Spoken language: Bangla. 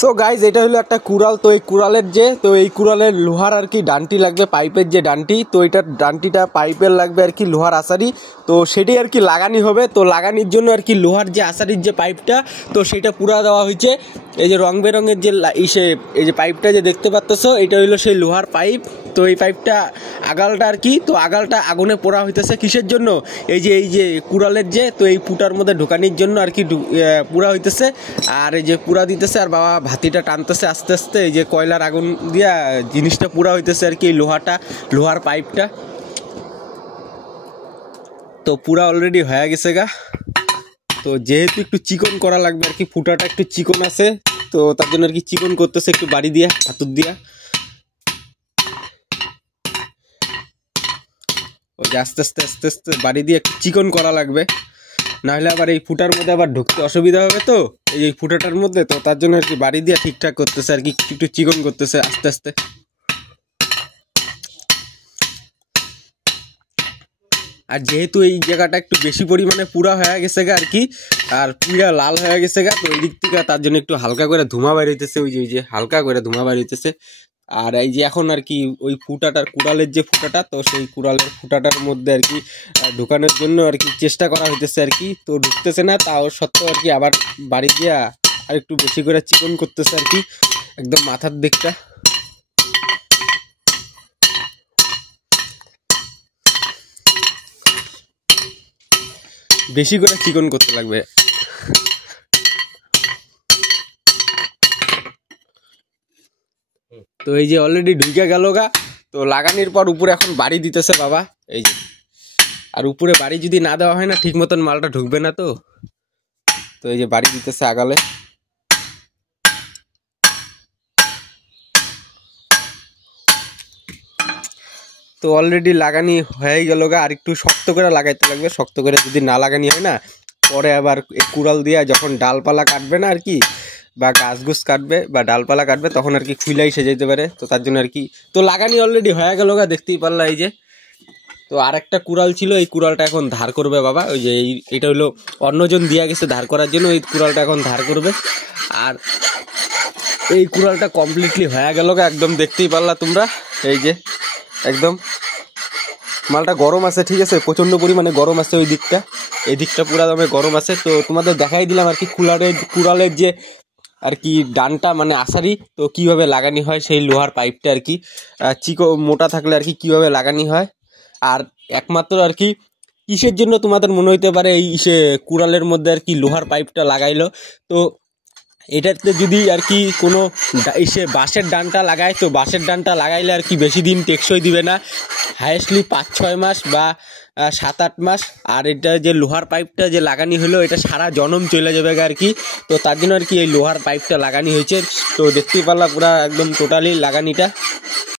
তো গাইজ এটা হলো একটা কুড়াল। তো এই কুড়ালের এই কুড়ালের লোহার আর কি ডান্টি লাগবে, পাইপের যে ডান্টি, তো এটার ডান্টিটা পাইপের লাগবে আর কি লোহার আসারি। তো সেটাই আর কি লাগানি হবে। তো লাগানির জন্য আর কি লোহার যে আসারির যে পাইপটা, তো সেটা পুরা দেওয়া হয়েছে। এই যে রং বেরঙের যে এই যে পাইপটা যে দেখতে পাচ্ছ, এটা হইলো সেই লোহার পাইপ। তো এই পাইপটা আগালটা আর কি, তো আগালটা আগুনে পোড়া হইতেছে কিসের জন্য, এই যে কুড়ালের তো এই পুটার মধ্যে ঢোকানির জন্য আর কি পুরা হইতেছে। আর এই যে পুরা দিতেছে, আর বাবা ভাতিটা টানতেছে আস্তে আস্তে, এই যে কয়লার আগুন দিয়া জিনিসটা পুরা হইতেছে আর কি, এই লোহার পাইপটা। তো পুরা অলরেডি হয়ে গেছে গা। তো যেহেতু একটু চিকন করা লাগবে আর কি, ফুটাটা একটু চিকন আছে, তো তার জন্য আর কি চিকন করতেছে একটু বাড়ি দিয়া, হাতুর দিয়া। ওই যে আস্তে আস্তে আস্তে আস্তে বাড়ি দিয়ে একটু চিকন করা লাগবে, নাহলে আবার এই ফুটার মধ্যে আবার ঢুকতে অসুবিধা হবে। তো এই ফুটাটার মধ্যে, তো তার জন্য আর কি বাড়ি দিয়ে ঠিকঠাক করতেছে আর কি, একটু চিকন করতেছে আস্তে আস্তে। আর যেহেতু এই জায়গাটা একটু বেশি পরিমাণে পুরা হয়ে গেছে গা আর কি, আর পুরা লাল হয়ে গেছে গা, তো এই দিক থেকে তার জন্য একটু হালকা করে ধোঁয়া বের হইতেছে, ওই যে হালকা করে ধোঁয়া বের হইতেছে। আর এই যে এখন আর কি ওই কুড়ালের যে ফুটাটা, তো সেই কুড়ালের ফুটাটার মধ্যে আর কি ঢুকানোর জন্য আর কি চেষ্টা করা হইতেছে আর কি। তো ঢুকতেছে না, তাও সত্ত্বেও আর কি আবার বাড়ি দিয়া আর একটু বেশি করে চিকন করতেছে আর কি, একদম মাথার দিকটা। বেশি করে চিকন করতে লাগবে। তো এই যে অলরেডি ঢুকে গেল গা। তো লাগানোর পর উপরে এখন বাড়ি দিতেছে বাবা, এই যে। আর উপরে বাড়ি যদি না দেওয়া হয় না, ঠিক মতন মালটা ঢুকবে না। তো এই যে বাড়ি দিতেছে আগালে। তো অলরেডি লাগানি হয়ে গেল গা। আর একটু শক্ত করে লাগাইতে লাগবে, শক্ত করে যদি না লাগানি হয় না, পরে আবার কুড়াল দিয়া যখন ডালপালা কাটবে না আর কি, বা গাছ কাটবে বা ডালপালা কাটবে, তখন আর কি খুইলাই সে যেতে পারে। তো তার জন্য আর কি, তো লাগানি অলরেডি হয়ে গেল গা, দেখতেই পারলা এই যে। তো আর একটা কুড়াল ছিল, এই কুড়ালটা এখন ধার করবে বাবা। ওই যে এটা হলো অন্যজন দিয়া গেছে ধার করার জন্য, এই কুড়ালটা এখন ধার করবে। আর এই কুড়ালটা কমপ্লিটলি হয়ে গেল গা, একদম দেখতেই পারলা তোমরা, এই যে একদম মালটা গরম আছে, ঠিক আছে, প্রচন্ড পরিমাণে গরম আছে। এই দিকটা পুরা দমে গরম আছে। তো তোমাদের দেখাই দিলাম আর কি কুড়ালের যে আর কি ডানটা মানে আসারি, তো কিভাবে লাগানি হয় সেই লোহার পাইপটা আর কি, মোটা থাকলে আর কি কিভাবে লাগানি হয়। আর একমাত্র আর কি কিসের জন্য তোমাদের মনে হইতে পারে এই কুড়ালের মধ্যে আর কি লোহার পাইপটা লাগাইলো, তো এটাতে যদি আর কি কোনো বাঁশের ডানটা লাগায়, তো বাঁশের ডানটা লাগাইলে আর কি বেশি দিন টেকসই দিবে না, হাইয়েস্টলি 5-6 মাস বা 7-8 মাস। আর এটা যে লোহার পাইপটা যে লাগানি হলো, এটা সারা জনম চলে যাবে আর কি। তো তার জন্য আর কি এই লোহার পাইপটা লাগানি হয়েছে। তো দেখতেই পারলা পুরা একদম টোটালি লাগানিটা।